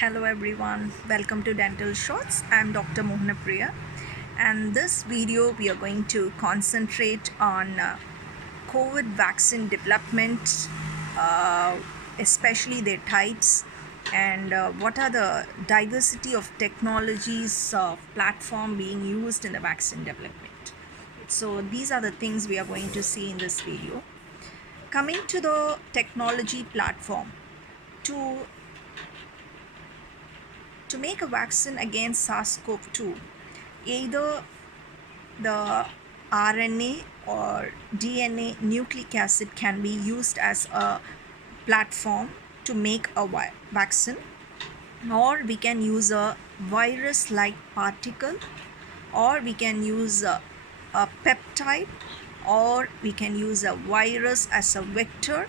Hello everyone, welcome to Dental Shots. I'm Dr. Mohana Priya, and this video we are going to concentrate on COVID vaccine development, uh, especially their types, and what are the diversity of technologies platform being used in the vaccine development. So these are the things we are going to see in this video. Coming to the technology platform, to make a vaccine against SARS-CoV-2, either the RNA or DNA nucleic acid can be used as a platform to make a vaccine, or we can use a virus-like particle, or we can use a peptide, or we can use a virus as a vector.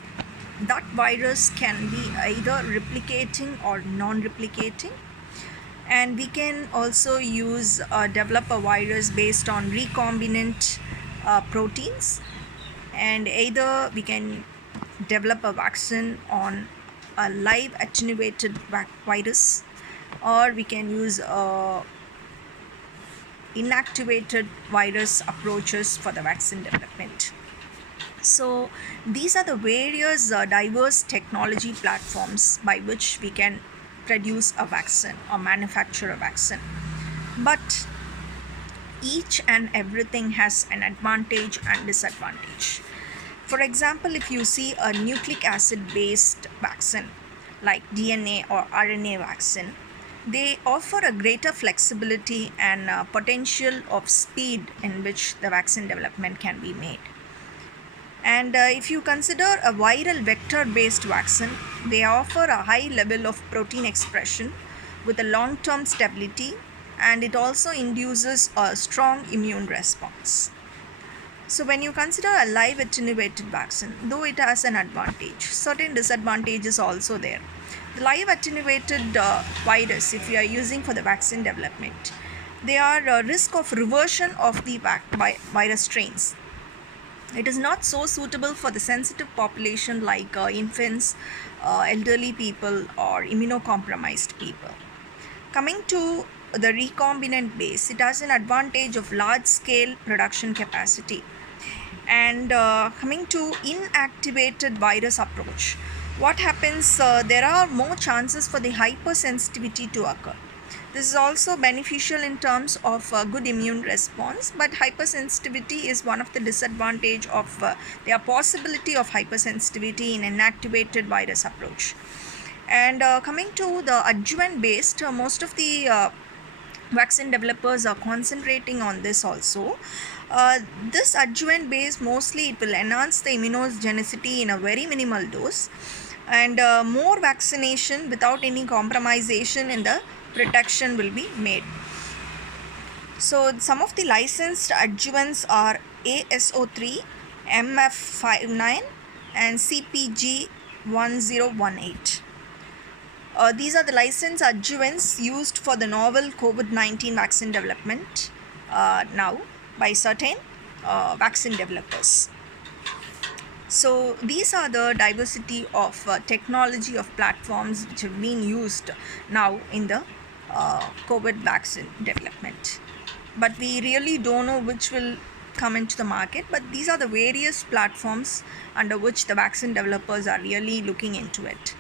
That virus can be either replicating or non-replicating, and we can also use develop a virus based on recombinant proteins, and either we can develop a vaccine on a live attenuated virus, or we can use inactivated virus approaches for the vaccine development. So these are the various diverse technology platforms by which we can produce a vaccine or manufacture a vaccine. But each and everything has an advantage and disadvantage. For example, if you see a nucleic acid based vaccine like DNA or RNA vaccine, they offer a greater flexibility and potential of speed in which the vaccine development can be made. And if you consider a viral vector-based vaccine, they offer a high level of protein expression with a long-term stability, and it also induces a strong immune response. So when you consider a live attenuated vaccine, though it has an advantage, certain disadvantages also there. The live attenuated virus, if you are using for the vaccine development, they are a risk of reversion of the virus strains. It is not so suitable for the sensitive population like infants, elderly people, or immunocompromised people. Coming to the recombinant base, it has an advantage of large scale production capacity. And coming to inactivated virus approach, what happens, there are more chances for the hypersensitivity to occur. This is also beneficial in terms of good immune response, but hypersensitivity is one of the disadvantage of the possibility of hypersensitivity in inactivated virus approach. And coming to the adjuvant based, most of the vaccine developers are concentrating on this also. This adjuvant base, mostly it will enhance the immunogenicity in a very minimal dose, and more vaccination without any compromisation in the protection will be made. So some of the licensed adjuvants are AS03, MF59, and CPG 1018. These are the licensed adjuvants used for the novel COVID-19 vaccine development now by certain vaccine developers. So these are the diversity of technology of platforms which have been used now in the COVID vaccine development. But we really don't know which will come into the market, but these are the various platforms under which the vaccine developers are really looking into it.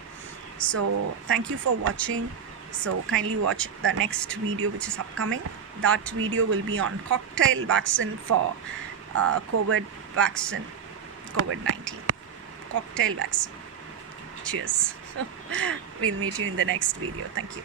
So thank you for watching. So kindly watch the next video which is upcoming. That video will be on cocktail vaccine for COVID 19 cocktail vaccine. Cheers. We'll meet you in the next video. Thank you.